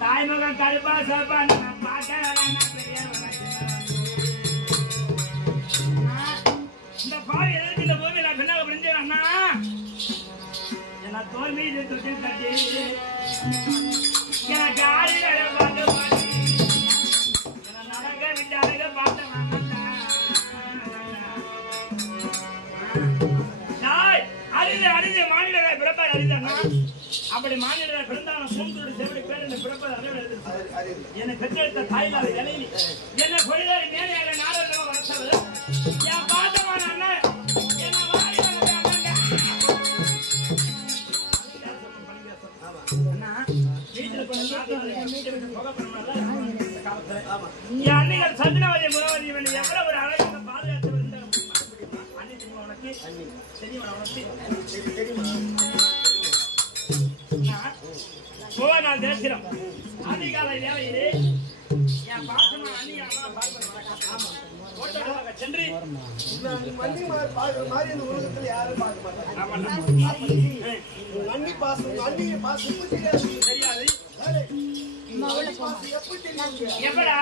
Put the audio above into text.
தாய்மகன் கருப்பா சப்பா நான் பார்க்க இந்த பாவி எதற்கு இந்த பூமி நான் பின்னால புரிஞ்சேன் அண்ணா என்ன தோல் மீது தொட்டி தட்டி எனக்கு ஆடிட பார்த்து என்ன நடக்க விட்டு அழக பார்த்த அழிந்து அழிந்து மாநில பிறப்பாய் அழிந்தானா அப்படி மாநில பிறந்தான மூன்று சேவடி பேர் இந்த பிறப்பை என்னை பெற்றெடுத்த தாயிலாத இலையில் என்னை கொள்ளாரி மேலையாக நாடக வளர்த்தது என் பாத்தமான அண்ணன் என்ன வாரி வீட்டில் என் அன்னைகள் சந்திரவதி முனவதி எவ்வளவு ஒரு அழகாக பாதுகாத்து வருகின்ற அண்ணி தெரியுமா உனக்கு தெரியுமா நான் தேசிரம் அதிகாலை வேலையிலே என் பாசமா அண்ணியாக சென்று உலகத்தில் யாரும் பார்க்க மாட்டாங்க தெரியாது எப்படா